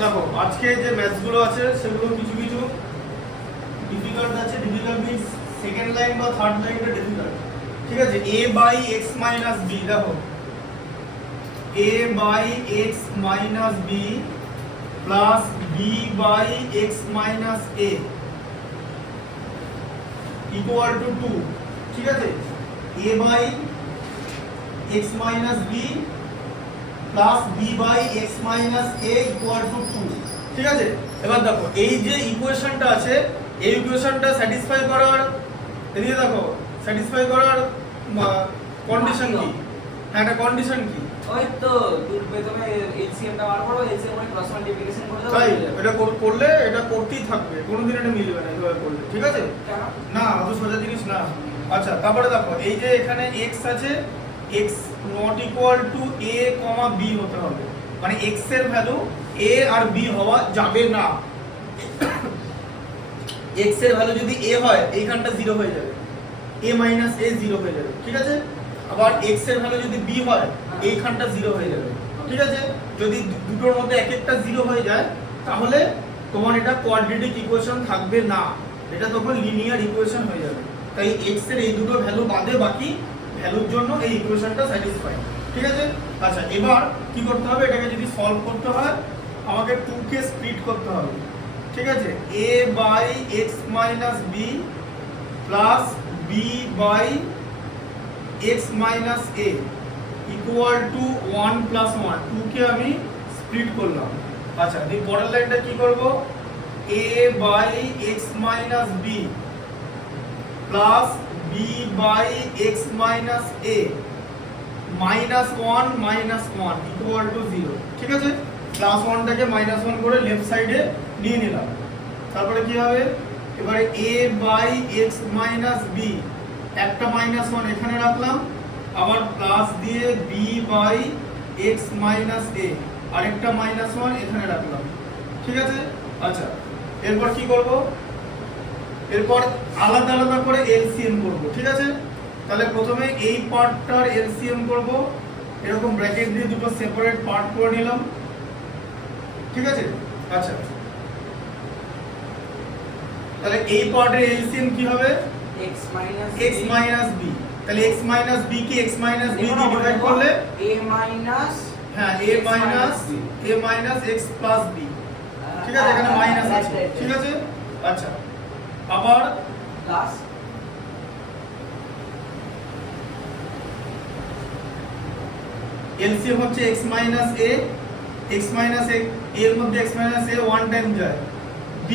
দেখো আজকে যে ম্যাথসগুলো আছে সেগুলো কিছু কিছু ডিফিকাল্ট আছে। ডিফিকাল্ট মিন্স সেকেন্ড লাইন বা থার্ড লাইনটা ডিফিকাল্ট। ঠিক আছে, a by x minus b, দেখো a by x minus b plus b by x minus a equal to 2। ঠিক আছে, a by x minus b plus b by x minus a equal to 2। ঠিক আছে, এবার দেখো এই যে ইকুয়েশনটা আছে এই ইকুয়েশনটা স্যাটিসফাই করার, এদিকে দেখো স্যাটিসফাই করার কন্ডিশন কি? হ্যাঁ, এটা কন্ডিশন কি? ওই তো প্রথমে এলসিএম টা বার করো, এলসিএম করে ক্রস মাল্টিপ্লিকেশন করে দাও। তাই এটা করলে এটা করতেই থাকবে, কোনোদিন এটা মিলবে না এভাবে করলে। ঠিক আছে, না অত সোজা জিনিস না। আচ্ছা, তারপরে দেখো এই যে এখানে x আছে, x not equal to a, b হতে হবে, মানে x এর ভ্যালু a আর b হওয়া যাবে না। x এর ভ্যালু যদি a হয় এইখানটা 0 হয়ে যাবে, a মাইনাস a 0 হয়ে যাবে। ঠিক আছে, আবার x এর ভ্যালু যদি b হয় এইখানটা 0 হয়ে যাবে। ঠিক আছে, যদি দুটোর মধ্যে এক একটা 0 হয়ে যায় তাহলে তোমার এটা কোয়াড্রেটিক ইকুয়েশন থাকবে না, এটা তখন লিনিয়ার ইকুয়েশন হয়ে যাবে। তাই x এর এই দুটো ভ্যালু বাদে বাকি ভ্যালুর জন্য এই ইকুয়েশনটা স্যাটিসফাই। ঠিক আছে, আচ্ছা এবার কি করতে হবে, এটাকে যদি সলভ করতে হয় আমাকে 2 কে স্প্লিট করতে হবে। ঠিক আছে, a by x minus b plus b by x minus a equal to 1 plus 1। 2 কে আমি স্প্লিট করলাম। আচ্ছা, এই পরের লাইনটা কি করব, a by x minus b plus b by x minus a minus 1 minus 1 equal to 0। ঠিক আছে, প্লাস 1 টাকে মাইনাস 1 করে লেফট সাইডে নিয়ে নিলাম। তারপরে কি হবে, এবারে a by x minus b, একটা মাইনাস 1 এখানে রাখলাম, আবার প্লাস দিয়ে b by x minus a আরেকটা মাইনাস 1 এখানে রাখলাম। ঠিক আছে, আচ্ছা এরপর কি করব, এরপর আলাদা আলাদা করে এলসিএম করব। ঠিক আছে, তাহলে প্রথমে এই পার্টটার এলসিএম করব, এরকম ব্র্যাকেট দিয়ে দুটো সেপারেট পার্ট করে নিলাম। ঠিক আছে, আচ্ছা তাহলে এই পার্টের এলসিএম কি হবে, x মাইনাস b। তাহলে x মাইনাস b কি x মাইনাস b দিয়ে ডিভাইড করলে a মাইনাস, হ্যাঁ a minus x plus b। ঠিক আছে, এখানে মাইনাস আছে। ঠিক আছে, আচ্ছা আবার প্লাস এলসিএম হচ্ছে x মাইনাস a, এর মধ্যে x মাইনাস a 1 টাইম যায়, b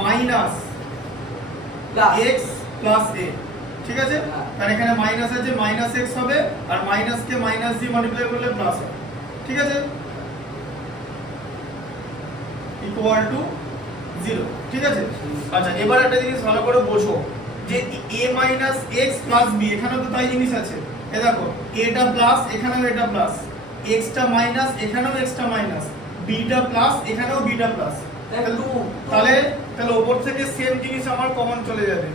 minus x plus a। ঠিক আছে, কারণ এখানে মাইনাস আছে, মাইনাস x হবে, আর মাইনাস কে মাইনাস দিয়ে মাল্টিপ্লাই করলে প্লাস হবে। ঠিক আছে, ইকুয়াল টু 0। ঠিক আছে, আচ্ছা এবার একটা জিনিস ভালো করে বোঝো যে a minus x plus b, এখানেও তো তাই জিনিস আছে। এই দেখো a টা প্লাস, এখানেও এটা প্লাস, x টা মাইনাস, এখানেও x টা মাইনাস, b টা প্লাস, এখানেও b টা প্লাস। তাহলে উপর থেকে সেম জিনিস আমার কমন চলে যাবে,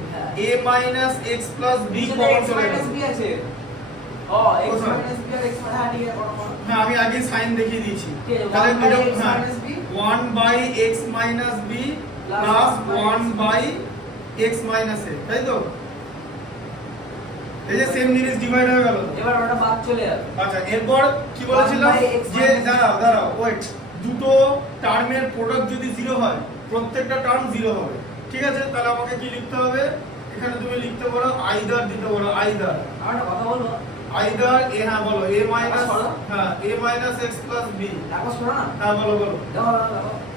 a minus x plus b common চলে যাবে। b আছে, ও x মাইনাস b আর x মাইনাস ঠিক আছে, হ্যাঁ আমি আগে সাইন দেখিয়ে দিয়েছি। তাহলে এটা 1 by x minus b plus 1 by x minus a, তাই তো? এই যে সেম জিনিস ডিভাইড হয়ে গেল, এবার ওটা বাদ চলে যাবে। আচ্ছা এরপর কি বলেছিলাম যে দাঁড়াও ওয়েট, দুটো টার্মের প্রোডাক্ট যদি 0 হয় প্রত্যেকটা টার্ম 0 হবে। ঠিক আছে, তাহলে আমাকে কি লিখতে হবে, এখানে তুমি লিখতে পারো আইদার, দিতে পারো আইদার। আর একটা কথা বলবো, আইদার এ, হ্যাঁ বলো, a মাইনাস, হ্যাঁ a minus x plus b। দেখো শোনো না, হ্যাঁ বলো দেখো,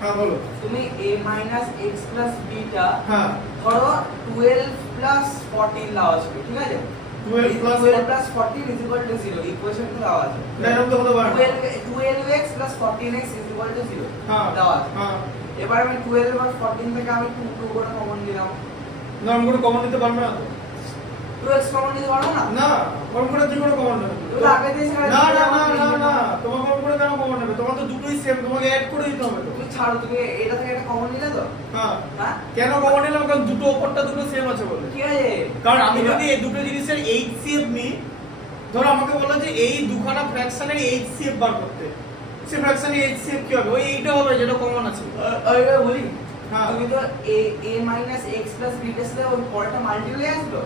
হ্যাঁ বলো, তুমি a minus x plus b টা হ্যাঁ ধরো 12 প্লাস 14 দেওয়া আছে। ঠিক আছে, 12 plus 14 is equal to 0, equation তো দেওয়া আছে। না এরকম তো হতে পারে না। 12x plus 14x is equal to 0 হ্যাঁ দেওয়া আছে। হ্যাঁ, এবার আমি 12 প্লাস 14 থেকে আমি 2 করে কমন নিলাম। না আমি কোনো কমন নিতে পারবো না তো। 2x কমন নিতে পারবো না? না, কমন করে কি করে কমন নেবে? তুমি আগে দিয়ে না না না না না, তোমার কমন করে কেন কমন নেবে? তোমার তো দুটোই সেম, তোমাকে অ্যাড করে দিতে হবে তো। তুমি ছাড়ো, তুমি এটা থেকে এটা কমন নিলে তো? হ্যাঁ, হ্যাঁ কেন কমন নিলাম? কারণ দুটো ওপরটা দুটো সেম আছে বলে। ঠিক আছে, কারণ আমি যদি এই দুটো জিনিসের HCF নিই, ধরো আমাকে বললো যে এই দুখানা ফ্র্যাকশনের HCF বার করতে, সে ফ্র্যাকশনে এইচসিএফ কি হবে? ওই এইটা হবে যেটা কমন আছে। ওইটা বলি হ্যাঁ। তুমি তো a minus x plus b test দাও ওই পরেরটা মাল্টিপ্লাই আসলো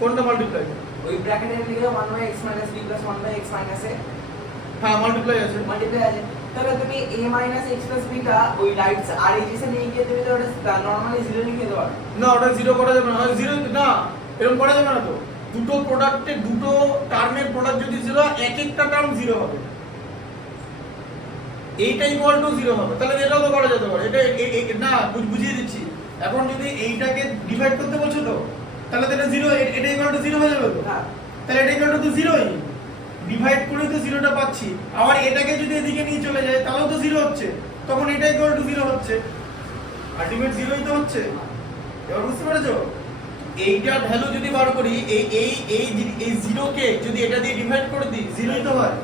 কোনটা মাল্টিপ্লাই? ওই ব্র্যাকেটে লিখে দাও 1 by x minus b plus 1 by x minus a হ্যাঁ মাল্টিপ্লাই আছে। মাল্টিপ্লাই আছে। তাহলে তুমি a minus x plus b টা ওই রাইটস আর এইচএস এ নিয়ে গিয়ে তুমি তো ওটা নরমালি 0 লিখে দেওয়া। না ওটা জিরো করা যাবে না, জিরো না এরকম করা যাবে না তো। দুটো প্রোডাক্টে দুটো টার্মের প্রোডাক্ট যদি জিরো হয়, এক একটা টার্ম জিরো হবে, এইটা ইকুয়াল টু জিরো হবে। তাহলে এটাও তো করা যেতে পারে। এটা না বুঝিয়ে দিচ্ছি। এখন যদি এইটাকে ডিভাইড করতে বলছো তো, তাহলে তো এটা জিরো, এটা ইকুয়াল টু জিরো হয়ে যাবে তো। হ্যাঁ তাহলে এটা ইকুয়াল টু জিরোই, ডিভাইড করে তো জিরোটা পাচ্ছি। আবার এটাকে যদি এদিকে নিয়ে চলে যায় তাহলেও তো জিরো হচ্ছে, তখন এটা ইকুয়াল টু জিরো হচ্ছে, আলটিমেট জিরোই তো হচ্ছে। এবার বুঝতে পেরেছো? এইটার ভ্যালু যদি বার করি, এই জিরো কে যদি এটা দিয়ে ডিভাইড করে দিই, জিরোই তো হয়।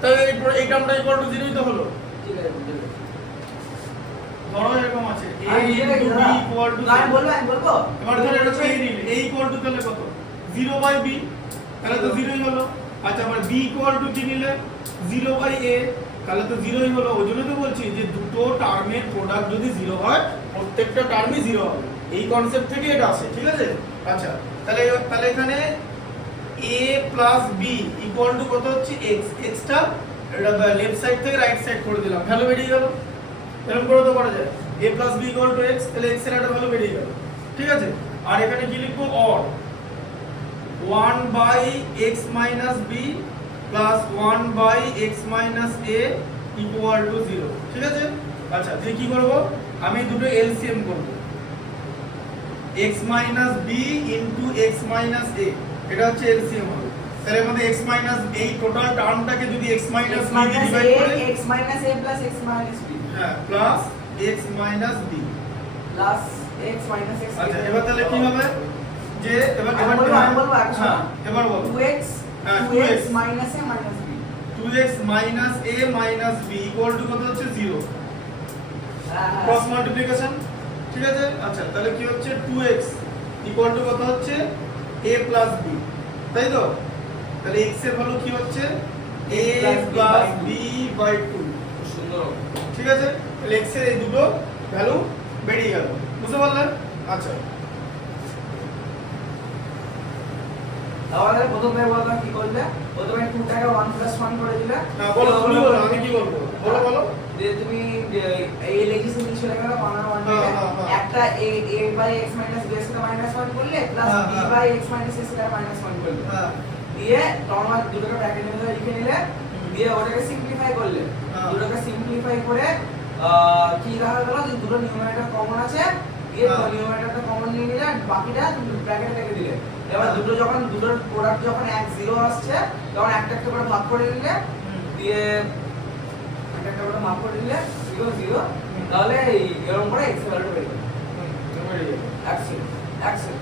তাহলে এই টার্মটা ইকুয়াল টু জিরোই তো হলো। ঠিক আছে বুঝতে পেরেছি। ধরো এরকম আছে a আমি ইনটু b ইকুয়াল টু, আমি বলবো এবার ধরো এটা হচ্ছে a নিলে a ইকুয়াল টু তাহলে কত? 0 বাই b, তাহলে তো জিরোই হলো। আচ্ছা আবার b ইকুয়াল টু কি নিলে 0 বাই a, তাহলে তো জিরোই হলো। ওই জন্য তো বলছি যে দুটো টার্মের প্রোডাক্ট যদি জিরো হয়, প্রত্যেকটা টার্মই জিরো হবে। এই কনসেপ্ট থেকে এটা আসে, ঠিক আছে? আচ্ছা তাহলে এখানে a plus b equal two কত হচ্ছে x, x টা লেফট সাইড থেকে রাইট সাইড করে দিলাম, ভ্যালু বেরিয়ে গেল। এরকম করে তো করা যায়, a plus b equal to x, তাহলে x এর একটা ভ্যালু বেরিয়ে গেল, ঠিক আছে? আর এখানে কি লিখবো? Or 1 by x minus b plus 1 by x minus a equal to 0, ঠিক আছে? আচ্ছা দিয়ে কি করব? আমি দুটো এলসিএম করব, x minus b into x minus a, এটা হচ্ছে এলসিএম হবে। তাহলে আমাদের x মাইনাস এই টোটাল টার্মটাকে যদি x মাইনাস b দিয়ে ডিভাইড করি, x minus a plus x minus b হ্যাঁ plus x minus b plus x minus x। আচ্ছা এবার তাহলে কি হবে? যে এবার আমি বলবো হ্যাঁ এবার বলো 2x হ্যাঁ 2x minus a minus b 2x minus a minus b equal two কত হচ্ছে? 0, ক্রস মাল্টিপ্লিকেশন, ঠিক আছে? আচ্ছা তাহলে কি হচ্ছে? 2x ইকুয়াল টু কত হচ্ছে? a প্লাস b, তাই তো? তাহলে x এর ভ্যালু কি হচ্ছে? a প্লাস b বাই 2, সুন্দর। ঠিক আছে? তাহলে x এর এই দুটো ভ্যালু বেরিয়ে গেল, বুঝতে পারলেন? আচ্ছা তাহলে প্রথমে বলতো কি করলে? প্রথমে 2 টাকা 1 প্লাস 1 করে দিলে। হ্যাঁ বলো, তুমি বলো, আমি কি বলবো? বলো যে তুমি এই লেজিসে নিয়ে চলে গেলে 1 আর 1 থেকে একটা a by x minus b এর সাথে মাইনাস 1 করলে plus b by x minus a এর সাথে মাইনাস 1 করলে। হ্যাঁ দিয়ে নরমাল দুটোকে ব্র্যাকেটের মধ্যে লিখে নিলে, দিয়ে ওটাকে সিম্পলিফাই করলে। দুটোকে সিম্পলিফাই করে কি দেখা গেল? যে দুটো নিউমারেটর কমন আছে, দিয়ে নিউমারেটরটা কমন নিয়ে নিলে আর বাকিটা তুমি ব্র্যাকেটে রেখে দিলে। এবার দুটোর প্রোডাক্ট যখন 1 0 আসছে, তখন একটা একটা করে ভাগ করে নিলে, দিয়ে একটা একটা করে ভাগ করে নিলে 0 0, তাহলে এরকম করে x এর ভ্যালুটা বের করবে। Action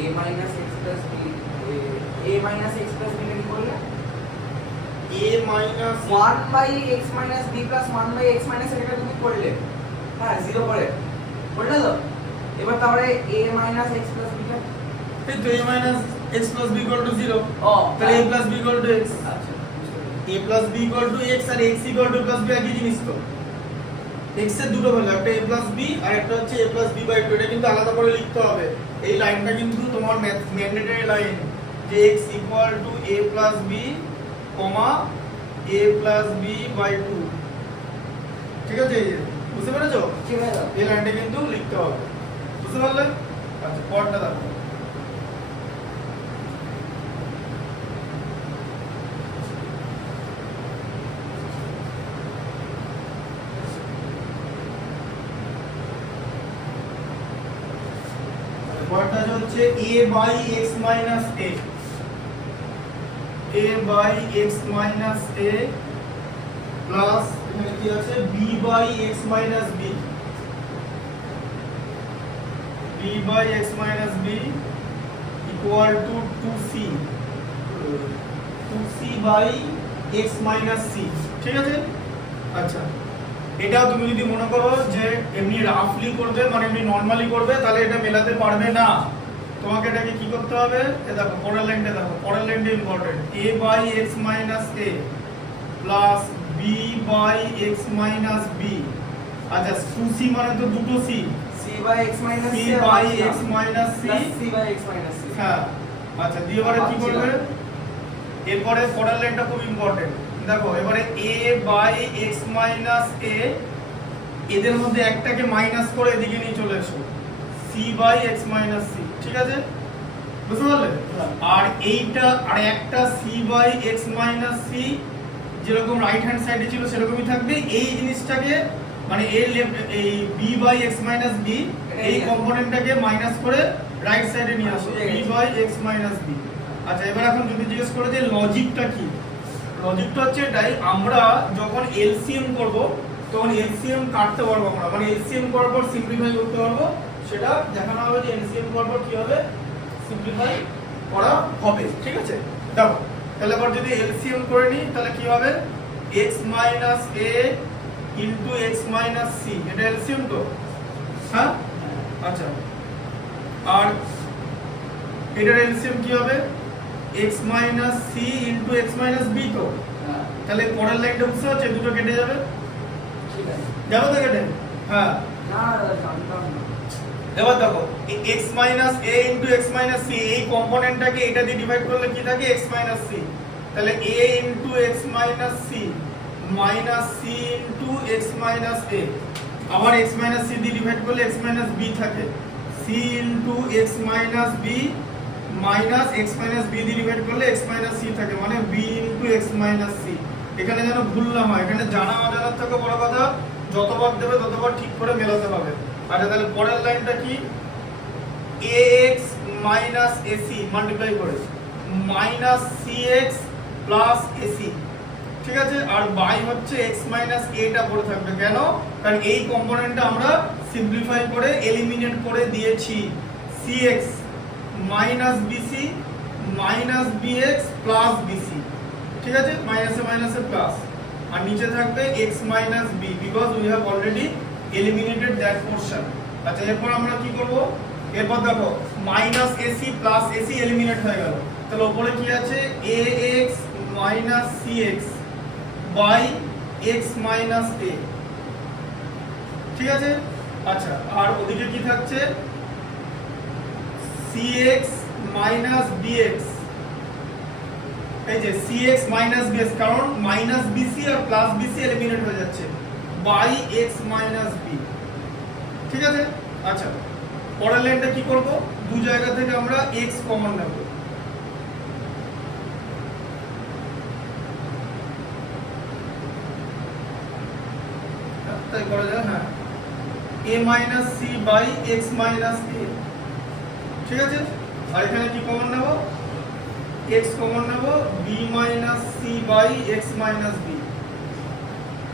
a minus x plus b a minus x plus b কি করলে? a minus 1 by x minus b plus 1 by x minus এটা তুমি করলে, হ্যাঁ 0 করে করলে তো। এবার তারপরে a minus x plus b টা এই তো a minus x plus b equal to 0, ও তাহলে a plus b equal to x, আচ্ছা a plus b equal to x আর x equal to plus b একই জিনিস তো। x এর দুটো ভ্যালু, একটা a প্লাস b আর একটা হচ্ছে a প্লাস b বাই 2, এটা কিন্তু আলাদা করে লিখতে হবে। এই লাইনটা কিন্তু তোমার ম্যান্ডেটরি লাইন, যে x equal to a plus b comma a plus b by 2, ঠিক আছে? বুঝতে পেরেছো? ঠিক আছে। এই লাইনটা কিন্তু লিখতে হবে, বুঝতে পারলে? আচ্ছা পরেরটা দেখো। পরেরটা হচ্ছে a by x minus a, a by x minus a plus এখানে কি আছে? b by x minus b, b by x minus b equal to 2c, 2c by x minus c, ঠিক আছে? আচ্ছা এটাও তুমি যদি মনে করো যে এমনি রাফলি করবে, মানে এমনি নরমালি করবে, তাহলে এটা মেলাতে পারবে না। তোমাকে এটাকে কি করতে হবে? এ দেখো পরের লাইনটা দেখো, পরের লাইনটা important. a by x minus a plus b by x minus b। আচ্ছা 2c মানে তো দুটো c, c by x minus c by x minus c, c by x minus c। হ্যাঁ আচ্ছা দিয়ে এবারে কি করবে? এরপরে পরের লাইনটা খুব ইম্পর্টেন্ট। দেখো এবারে a by x minus a, এদের মধ্যে একটাকে মাইনাস করে এদিকে নিয়ে চলে এসো, c by x minus c। ঠিক আছে, বুঝতে পারলে? আর এইটা আর একটা c by x minus c যেরকম রাইট হ্যান্ড সাইডে ছিল সেরকমই থাকবে। এই জিনিসটাকে মানে এই b by x minus b এই কম্পোনেন্টটাকে মাইনাস করে রাইট সাইডে নিয়ে আসো, b by x minus b। আচ্ছা এবার এখন যদি জিজ্ঞেস করে যে লজিকটা কি, লজিকটা হচ্ছে এটাই, আমরা যখন এলসিএম করব তখন এলসিএম কাটতে পারবো আমরা, মানে এলসিএম করার পর সিম্পলিফাই করতে পারবো, সেটা দেখানো হবে যে এলসিএম করার পর কি হবে, সিম্পলিফাই করা হবে। ঠিক আছে, দেখো তাহলে এবার যদি এলসিএম করে নিই তাহলে কি হবে, x minus a into x minus c, এটা এলসিএম তো, হ্যাঁ আচ্ছা, আর এটার এলসিএম কি হবে, x minus c into x minus b তো, তাহলে পরের লাইনটা বুঝতে পারছো, দুটো কেটে যাবে, ঠিক আছে যাবে তো কেটে, হ্যাঁ। না জানতাম না। এবার দেখো x minus a into x minus c এই কম্পোনেন্টটাকে এটা দিয়ে ডিভাইড করলে কি থাকে, x মাইনাস c, তাহলে a into x minus c minus c into x minus a, আবার x মাইনাস c দিয়ে ডিভাইড করলে x মাইনাস b থাকে, c into x minus b minus x minus b দিয়ে divide করলে x minus c থাকে, মানে b into x minus c। এখানে যেন ভুল না হয়, এখানে জানা অজানার থেকে বড় কথা, যতবার দেবে ততবার ঠিক করে মেলাতে হবে। আচ্ছা তাহলে পরের লাইনটা কি, ax মাইনাস ac মাল্টিপ্লাই করে মাইনাস cx প্লাস ac। ঠিক আছে, আর বাই হচ্ছে x মাইনাস a টা পড়ে থাকবে, কেন? কারণ এই কম্পোনেন্টটা আমরা সিম্পলিফাই করে এলিমিনেট করে দিয়েছি, cx minus bc minus bx plus bc। ঠিক আছে, মাইনাসে মাইনাসে প্লাস, আর নিচে থাকবে x minus b because we have already eliminated that portion. আচ্ছা এরপর আমরা কি করব, এরপর দেখো minus ac plus ac eliminate হয়ে গেল, তাহলে উপরে কি আছে, ax minus cx by x minus a। ঠিক আছে, আচ্ছা আর ওদিকে কি থাকছে, cx মাইনাস bx, এই যে cx মাইনাস bx, কারণ মাইনাস bc আর প্লাস bc এলিমিনেট হয়ে যাচ্ছে, বাই x মাইনাস b। ঠিক আছে, আচ্ছা পরের লাইনটা কি করব, দু জায়গা থেকে আমরা x কমন নেব, তাই করা যায়, হ্যাঁ, a minus c by x minus a। ঠিক আছে, আর এখানে কি কমন নেব, x কমন নেব, b minus c by x minus b।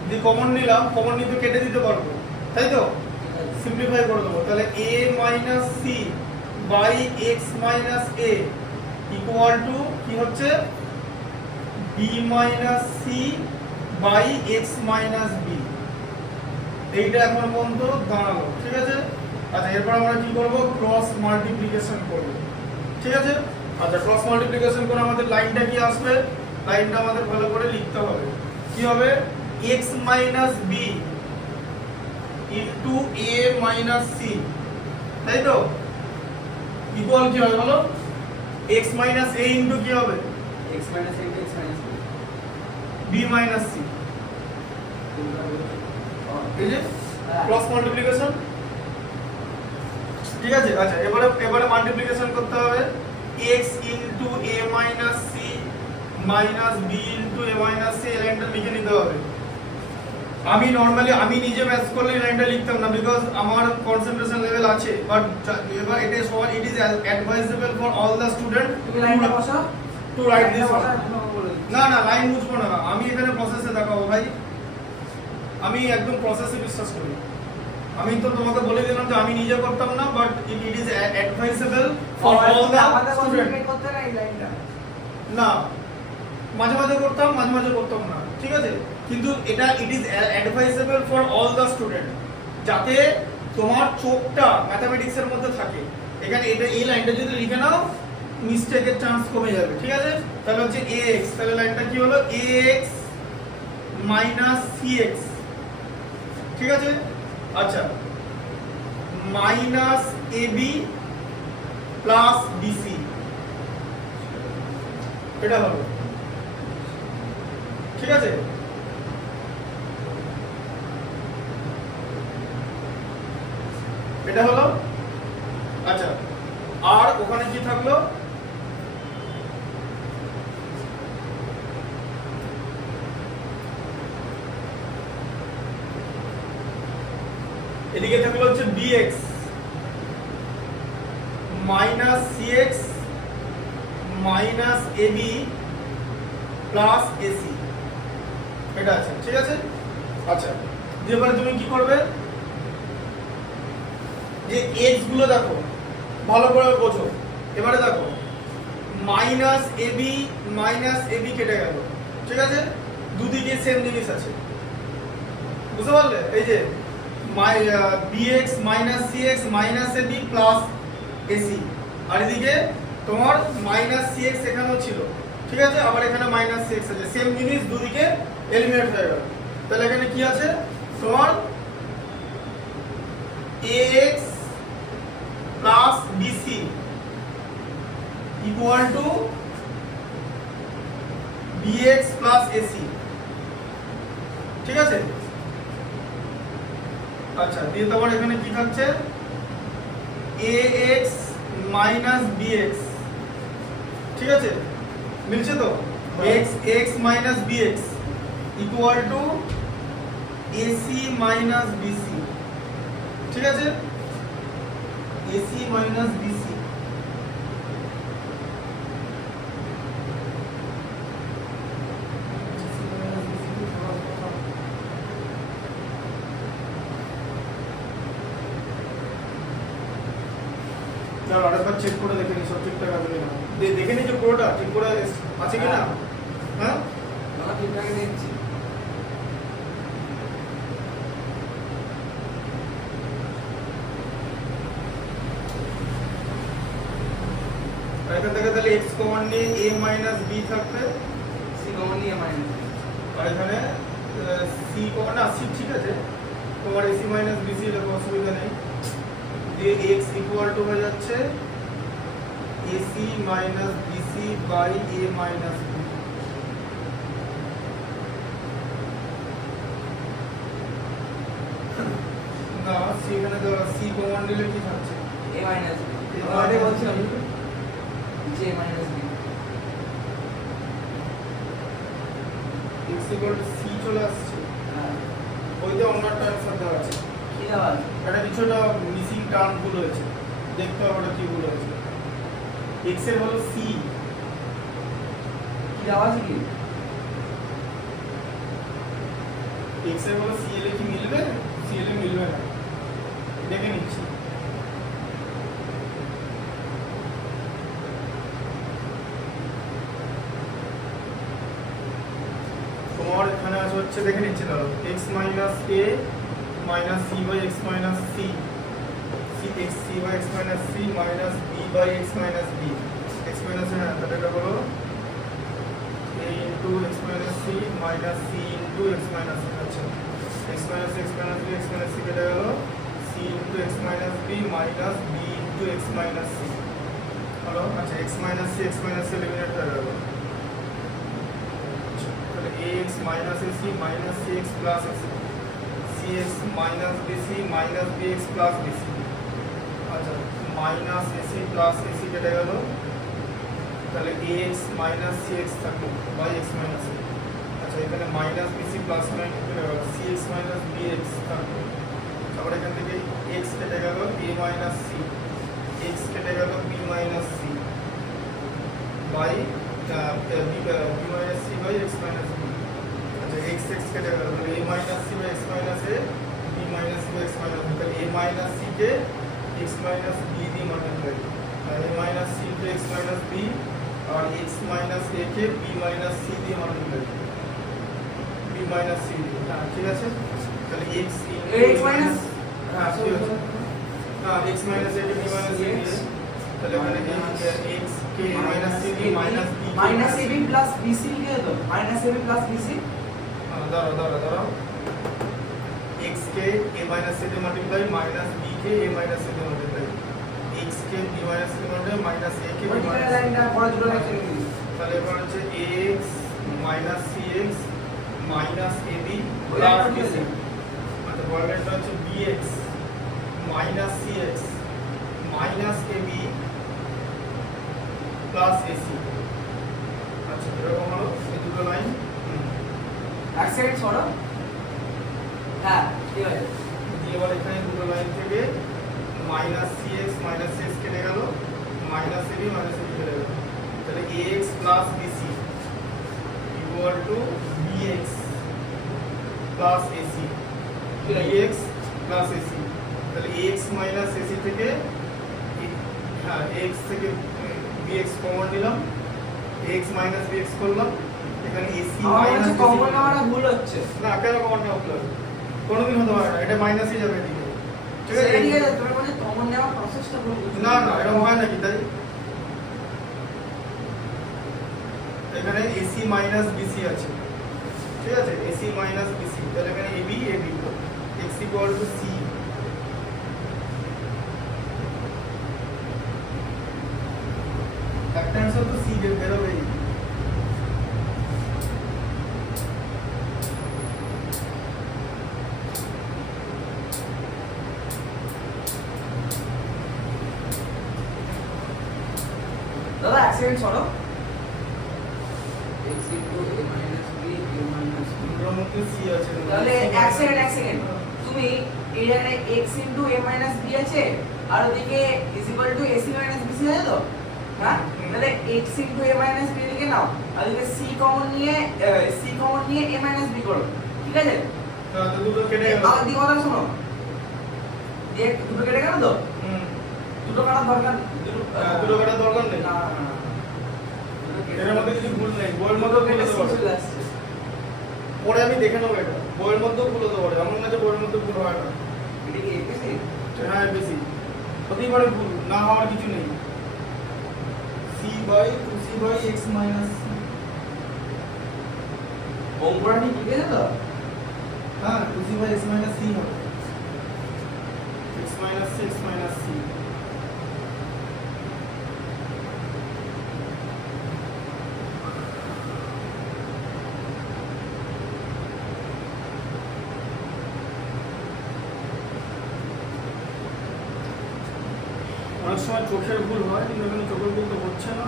যদি কমন নিলাম, কমন নিতে কেটে দিতে পারবো, তাই তো, সিম্পলিফাই করে দেবো, তাহলে a minus c by x minus a equal to কি হচ্ছে, b minus c by x minus b। এইটা এখন পর্যন্ত দাঁড়ালো। ঠিক আছে, আচ্ছা এরপর আমরা কি করব, ক্রস মাল্টিপ্লিকেশন করব। ঠিক আছে, আচ্ছা ক্রস মাল্টিপ্লিকেশন করে আমাদের লাইনটা কি আসবে, লাইনটা আমাদের ভালো করে লিখতে হবে, কি হবে, x minus b into a minus c, তাই তো, ইকুয়াল কি হবে বলো, x মাইনাস a ইনটু কি হবে, x minus a x minus b b minus c। এই যে ক্রস মাল্টিপ্লিকেশন। ঠিক আছে, আচ্ছা এবারে মাল্টিপ্লিকেশন করতে হবে, x into a minus c minus b into a minus c, এই লাইনটা লিখে নিতে হবে। আমি নরমালি আমি নিজে ম্যাথ করলে এই লাইনটা লিখতাম না, বিকজ আমার কনসেন্ট্রেশন লেভেল আছে, বাট এবার এটা সবার it is advisable for all the student তুমি লাইনটা বসাও, টু রাইট দিস ওয়ান। বলে না না লাইন বুঝবো না, আমি এখানে প্রসেসে দেখাবো ভাই, আমি একদম প্রসেসে বিশ্বাস করি। আমি তো তোমাকে বলে দিলাম যে আমি নিজে করতাম না, but it is advisable for all the student. করতে না এই লাইনটা, না মাঝে মাঝে করতাম, মাঝে মাঝে করতাম না, ঠিক আছে, কিন্তু এটা it is advisable for all the student, যাতে তোমার চোখটা ম্যাথমেটিক্স এর মধ্যে থাকে। এখানে এটা এই লাইনটা যদি লিখে নাও মিস্টেকের চান্স কমে যাবে, ঠিক আছে? তাহলে হচ্ছে ax, তাহলে লাইনটা কি হলো ax মাইনাস cx, ঠিক আছে? আচ্ছা, মাইনাস ab প্লাস bc, এটা হলো, ঠিক আছে? এটা হলো। আচ্ছা, আর ওখানে কি থাকলো? এদিকে থাকলো হচ্ছে bx minus cx minus ab plus ac, এটা আছে, ঠিক আছে? আচ্ছা, এবারে তুমি কি করবে, যে x গুলো দেখো ভালো করে বোঝো। এবারে দেখো মাইনাস ab কেটে গেল, ঠিক আছে? দুদিকে সেম জিনিস আছে, বুঝতে পারলে? এই যে bx minus cx minus ab plus ac, আর এদিকে তোমার মাইনাস cx এখানেও ছিল, ঠিক আছে? আবার এখানে মাইনাস cx আছে, সেম জিনিস দুদিকে এলিমিনেট হয়ে গেল। তাহলে এখানে কি আছে তোমার ax plus bc equal to bx plus ac, ঠিক আছে? আচ্ছা, দিয়ে তোমার এখানে কি থাকছে ax মাইনাস bx, ঠিক আছে? মিলছে তো? x minus bx equal to ac minus bc, ঠিক আছে? ac মাইনাস bc, চলো আরেকবার চেক করে দেখে নি সব ঠিকঠাক আছে কিনা। দেখে নি যে পুরোটা ঠিক করে আছে কিনা। হ্যাঁ, আমরা ঠিকঠাক দেখছি। এখান থেকে তাহলে x কমন নিয়ে a মাইনাস b থাকবে, c কমন নিয়ে মাইনাস, আর এখানে c কমন না, c ঠিক আছে, তোমার ac মাইনাস bc এর অসুবিধা নেই। দিয়ে x ইকুয়াল টু হয়ে যাচ্ছে ac minus bc by a minus b। না, c এখানে তো c কমন নিলে কি থাকছে a মাইনাস b, a আমাদের minus বলছিলাম b। j minus b, x equal two c চলে আসছে, হ্যাঁ ওইটা অন্য একটা অ্যান্সার দেওয়া আছে। কি দেওয়া আছে? এটা কিছুটা মিসিং টার্ম ভুল হয়েছে, দেখতে হবে ওটা কি ভুল হয়েছে। x এর হলো c, কি দেওয়া আছে কি? x এর হলো c এলে কি মিলবে? c এলে মিলবে না, দেখে নিচ্ছি। তোমার এখানে আছে হচ্ছে, দেখে নিচ্ছি দাঁড়াও, x minus a minus c by x minus c, c by x minus c minus b by x minus b, x minus এর তাহলে এটা হলো a into x minus c minus c into x minus c। আচ্ছা, x minus b x minus c কেটে গেল, c into x minus b minus b into x minus c হলো। আচ্ছা, x minus c eliminate হয়ে গেল, তাহলে ax minus ac minus cx plus ac, cx minus bc minus bx plus bc। আচ্ছা, minus ac plus ac কেটে গেল, তাহলে ax minus cx থাকলো বাই x মাইনাস a। আচ্ছা, এখানে minus bc plus cx minus bx থাকলো, তারপর এখান থেকে x কেটে গেল, a মাইনাস c, x কেটে গেল, b minus c by b minus c by x minus b। আচ্ছা, x কেটে গেল, তাহলে a minus c by x minus a, b minus c by x minus b, তাহলে a minus c কে x minus b দিয়ে multiply, আর a minus c কে x minus b, আর x মাইনাস a কে b মাইনাস c দিয়ে multiply, b minus c দিয়ে। হ্যাঁ, ঠিক আছে, তাহলে x x মাইনাস, হ্যাঁ ঠিক আছে, হ্যাঁ x মাইনাস a কে b মাইনাস c দিয়ে তাহলে এখানে x k minus ab minus b minus AB plus BC লিখে দাও, মাইনাস এবি প্লাস বিসি। দাঁড়াও x k a minus ab multiply minus b k a minus ab multiply x k b minus c multiply minus a k b ওই minus লাইনটা পরে দুটো line লিখে দিই। তাহলে এবার হচ্ছে ax minus cx minus ab ওই plus লাইনটা bc লিখে দিই। মানে পরের লাইনটা হচ্ছে bx minus cx minus ab plus ac আচ্ছা এরকম হলো এই দুটো লাইন এক সেকেন্ড সরো। হ্যাঁ ঠিক আছে। দিয়ে এবার এখানে দুটো লাইন থেকে মাইনাস cx মাইনাস cx কেটে গেল মাইনাস ab মাইনাস ab কেটে গেল তাহলে ax plus bc equal to bx plus ac bx plus ac তাহলে ax মাইনাস ac থেকে হ্যাঁ x থেকে bx কমন নিলাম x মাইনাস bx করলাম এখানে ac আমার মাইনাস কাছে কমন নেওয়াটা ভুল হচ্ছে। না কেন কমন নেওয়া হলো কোনোদিন হতে পারে না এটা মাইনাসই যাবে এদিকে ঠিক আছে ঠিক আছে, তোমার মানে কমন নেওয়ার প্রসেসটা ভুল হচ্ছে। না না এটা হয় নাকি তাই এখানে AC মাইনাস BC আছে ঠিক আছে AC মাইনাস BC তাহলে এখানে AB AB x equal two C একটা অ্যান্সার তো C বের হবে দাদা এক সেকেন্ড সরো। x into a minus b a minus b দুটোর মধ্যে C আছে তাহলে এক সেকেন্ড তুমি এই জায়গায় x into a minus b আছে আর ওদিকে is equal to ac minus bc আছে তো, হ্যাঁ তাহলে x into a minus b লিখে নাও আর ওদিকে c কমন নিয়ে a minus b করো, ঠিক আছে? তো দুটো কেটে গেল আমার দিকে কথা শোনো, দুটো কেটে গেল তো, দুটো কাটার দরকার দুটো কাটার দরকার নেই না না না এর মধ্যে কিছু ভুল নেই বইয়ের মধ্যে ভুল হতে পারে চলে আসছে। পরে আমি দেখে নেবো এটা বইয়ের মধ্যেও ভুল হতে পারে এমন না যে বইয়ের মধ্যে ভুল হয় না এটা কি এসে হ্যাঁ বেশি হতেই পারে ভুল না হওয়ার কিছু নেই c by 2c by x minus অঙ্কটা ঠিক লিখেছে তো? হ্যাঁ 2c by x minus c হবে x minus x minus c অনেক সময় চোখের ভুল হয় কিন্তু এখানে চোখের ভুল তো হচ্ছে না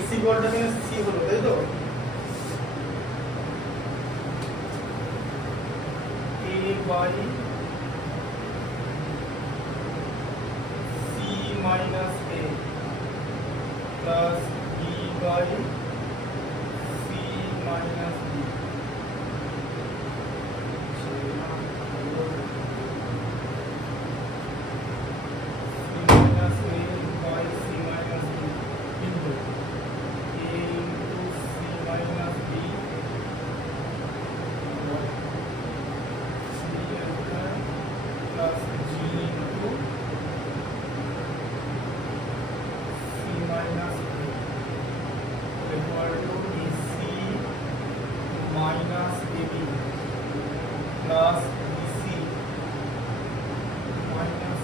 x ইকুয়ালটা এখানে c হলো তাই তো a by c minus a plus b by c minus b minus a by c minus b into a into c minus b c plus g into c minus b equal to ac minus ab plus bc minus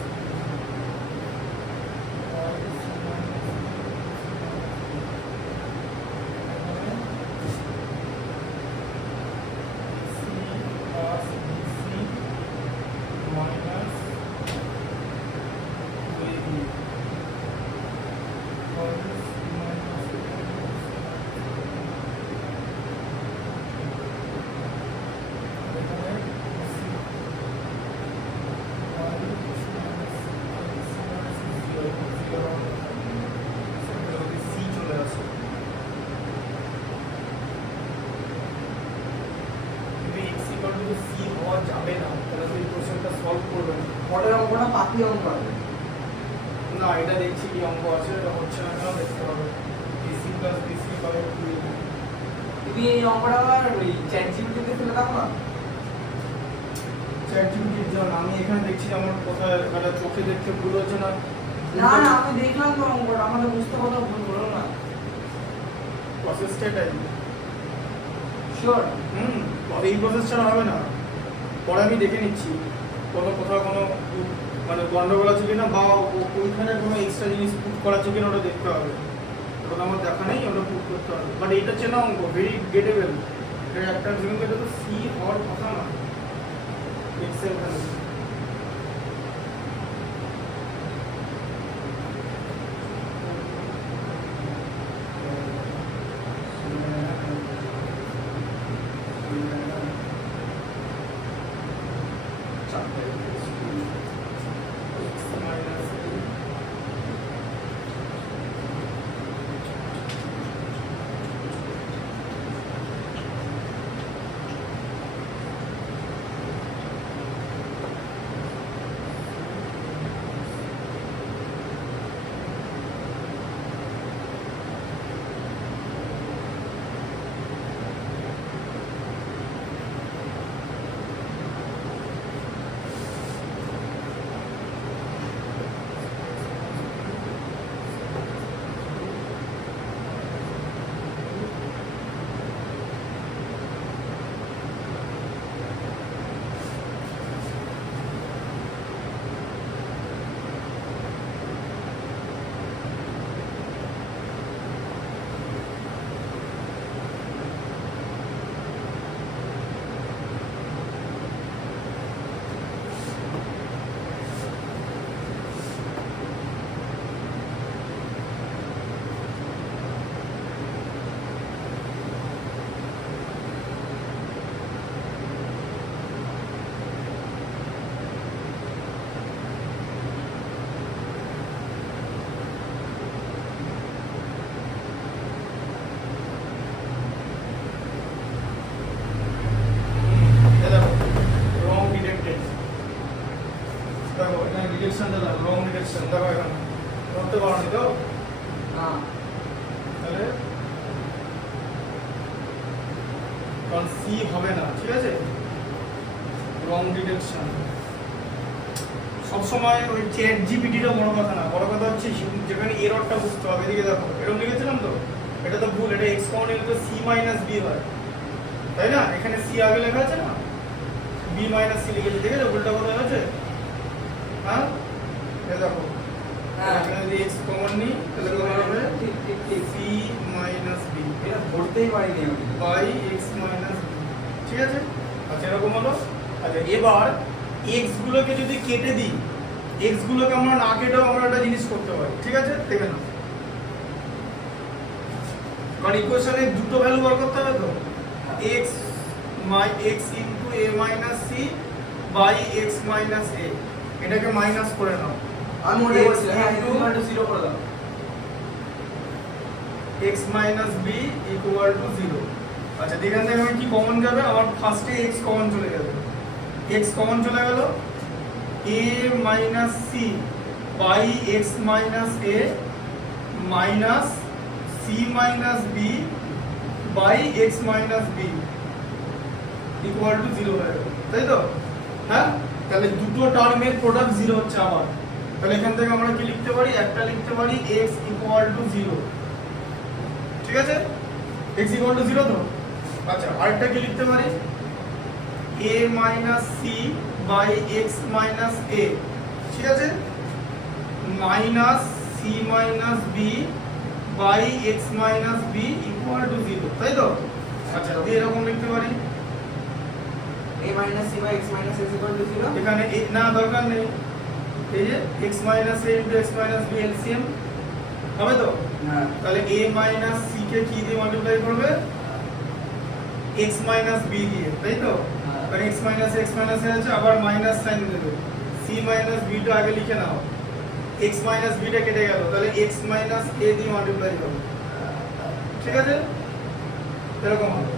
যাবে না তাহলে এই কোশ্চেনটা solve করবে না পরের অঙ্কটা পাতি অঙ্ক হবে। না এটা দেখছি কি অঙ্ক আছে, এটা হচ্ছে না কেন দেখতে হবে। BC plus BC by 2AB। তুমি এই অঙ্কটা আবার ওই চ্যাট জিপিটিতে ফেলে দাও না। চ্যাট জিপিটির জন্য আমি এখানে দেখছি আমার কোথায় একটা চোখে দেখতে ভুল হচ্ছে না। না না আমি দেখলাম তো অঙ্কটা, আমাদের বুঝতে কথা ভুল বলো না। প্রসেসটা এটাই। শিওর? এই প্রসেস ছাড়া হবে না। পরে আমি দেখে নিচ্ছি কোথাও কোনো মানে গন্ডগোল আছে কিনা, বা ওইখানে কোনো এক্সট্রা জিনিস পুট করা আছে কিনা ওটা দেখতে হবে। ওটা আমার দেখা নেই, ওটা পুট করতে হবে। বাট এটা চেনা অঙ্ক, ভেরি গেটেবল। এটা একটা জিনিস, এটা তো সি হওয়ার কথা না এক্সেল ভ্যালু। ডিরেকশনটা দাও, রং ডিরেকশন দেখো এখানে ধরতে পারোনি তো? না তাহলে কারণ সি হবে না, ঠিক আছে? রং ডিরেকশন সবসময় ওই চ্যাট জিপিটিটা বড় কথা না, বড় কথা হচ্ছে যেখানে এররটা বুঝতে হবে। এদিকে দেখো, এরকম লিখেছিলাম তো, এটা তো ভুল। এটা এক্স কমন নিলে তো সি মাইনাস বি হয়, তাই না? এখানে সি আগে লেখা আছে না, বি মাইনাস সি লিখেছে, দেখেছো ভুলটা কোথায় আছে? হ্যাঁ এই দেখো, এখানে যদি এক্স কমন নিই তাহলে কমন হবে ঠিক ঠিক ঠিক। সি মাইনাস বি এটা ধরতেই পারিনি আমি। বাই এক্স মাইনাস বি, ঠিক আছে? আচ্ছা এরকম হলো। আচ্ছা এবার এক্স গুলোকে যদি কেটে দিই, এক্স গুলোকে আমরা না কেটেও আমরা একটা জিনিস করতে পারি, ঠিক আছে? দেখে নাও, কারণ ইকুয়েশনে দুটো ভ্যালু বার করতে হবে তো, x x into a minus c by x minus a, এটাকে মাইনাস করে নাও। আমি ওটাই বলছিলাম, হ্যাঁ ইকুয়াল টু 0 করে দাও। x minus b equal to 0। আচ্ছা এখান থেকে আমি কি কমন যাবে? আমার ফার্স্টে x কমন চলে যাবে, x কমন চলে গেল, a minus c by x minus a minus c minus b by x minus b equal to 0 হয়ে গেল, তাই তো? হ্যাঁ, তাহলে দুটো টার্মের প্রোডাক্ট 0 হচ্ছে আবার। তাহলে এখান থেকে আমরা কি লিখতে পারি? একটা লিখতে পারি x equal to 0, ঠিক আছে? x equal to 0 তো? আচ্ছা আরেকটা কি লিখতে পারি? a minus c by x minus a, ঠিক আছে? minus c minus b by x minus b equal to 0, তাই তো? আচ্ছা দিয়ে এরকম লিখতে পারি, a minus c by x minus a is equal to 0। এখানে না দরকার নেই, এই যে x minus a into x minus b LCM হবে তো? হ্যাঁ তাহলে a minus c কে কি দিয়ে মাল্টিপ্লাই করবে? x minus b দিয়ে, তাই তো? হ্যাঁ। কারণ x minus a আছে, আবার মাইনাস সাইন দেবে, c minus b টা আগে লিখে নাও, x minus b টা কেটে গেল, তাহলে x minus a দিয়ে মাল্টিপ্লাই করবে, ঠিক আছে? এরকম হবে।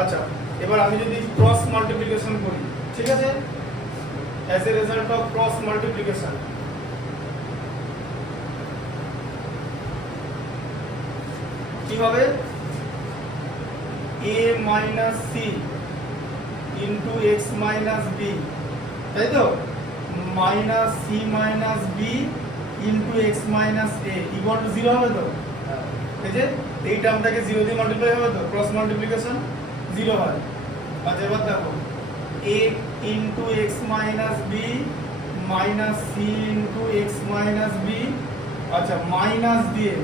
আচ্ছা এবার আমি যদি ক্রস মাল্টিপ্লিকেশন করি, ঠিক আছে? As a result of cross multiplication কি হবে a minus C into x minus B, তাই তো, minus C minus B into x minus A equal to 0 হবে তো। এই যে এই টার্মটাকে 0 দিয়ে মাল্টিপ্লাই হবে তো, ক্রস মাল্টিপ্লিকেশন 0 হয়। আচ্ছা এবার দেখো a into x minus b minus C into x minus b, আচ্ছা মাইনাস দিয়ে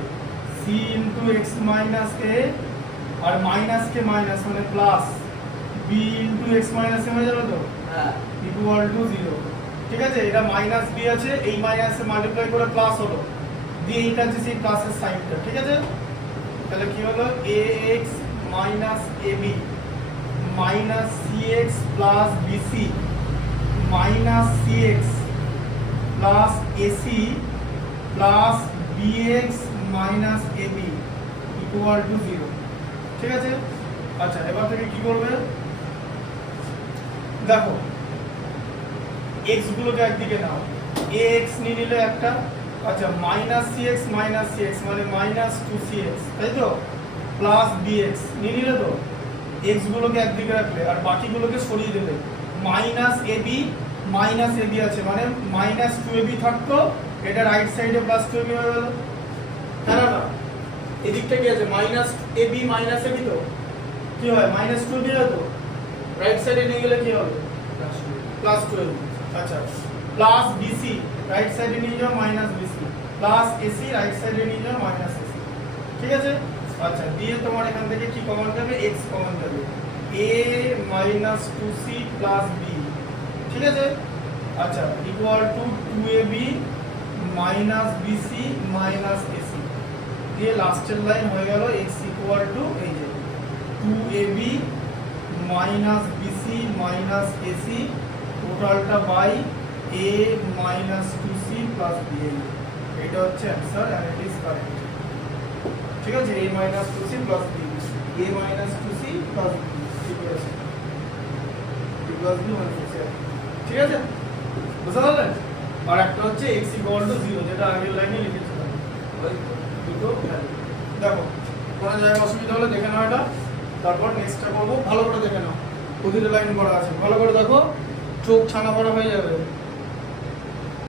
c into x minus a, আর মাইনাস কে মাইনাস মানে plus b into x minus a হয়ে যাবে তো, হ্যাঁ ইকুয়াল টু 0। ঠিক আছে, এটা মাইনাস বি আছে, এই মাইনাসে মাল্টিপ্লাই করে প্লাস হলো, দিয়ে এইটা হচ্ছে সেই প্লাসের সাইনটা। ঠিক আছে, তাহলে কি হলো a x minus a b minus c x plus bc minus c x plus ac plus b x minus a b equal to 0। ঠিক আছে, আচ্ছা এবার থেকে কি করবে দেখো, x গুলোকে একদিকে নাও, ax নিয়ে নিলে একটা, আচ্ছা মাইনাস cx মানে মাইনাস 2cx, তাই তো, প্লাস bx নিয়ে নিলে তো, x গুলোকে একদিকে রাখলে আর বাকিগুলোকে সরিয়ে দিলে, মাইনাস ab আছে মানে মাইনাস 2ab থাকতো, এটা রাইট সাইডে প্লাস 2ab হয়ে গেল, তাই না? এদিকটা কি আছে মাইনাস ab মাইনাস ab তো কি হয় মাইনাস 2ab তো, রাইট সাইডে নিয়ে গেলে কি হবে প্লাস 12। আচ্ছা প্লাস বিসি রাইট সাইডে নিয়ে যাও minus BC, plus AC right সাইডে নিয়ে যাও মাইনাস এসি। ঠিক আছে, আচ্ছা দিয়ে তোমার এখান থেকে কি কমন যাবে, এক্স কমন যাবে, a minus 2c plus b। ঠিক আছে, আচ্ছা equal to 2ab minus bc minus ac, দিয়ে লাস্টের লাইন হয়ে গেল x ইকুয়াল টু এই যে 2ab minus bc minus ac টোটালটা by a minus 2c plus b। এটা হচ্ছে answer and it is correct. ঠিক আছে, a minus 2c plus b, a minus 2c plus b ঠিক আছে, প্লাস b মাইনাস c। ঠিক আছে, বুঝতে পারলেন? আর একটা হচ্ছে x ইকুয়াল টু 0, যেটা আগের লাইনে লিখেছিলাম, ওই দুটো ভ্যালু। দেখো কোনো জায়গায় অসুবিধা হলে দেখে নাও এটা, তারপর নেক্সটটা করবো। ভালো করে দেখে নাও, প্রতিটা লাইন করা আছে, ভালো করে দেখো, চোখ ছানা পড়া হয়ে যাবে।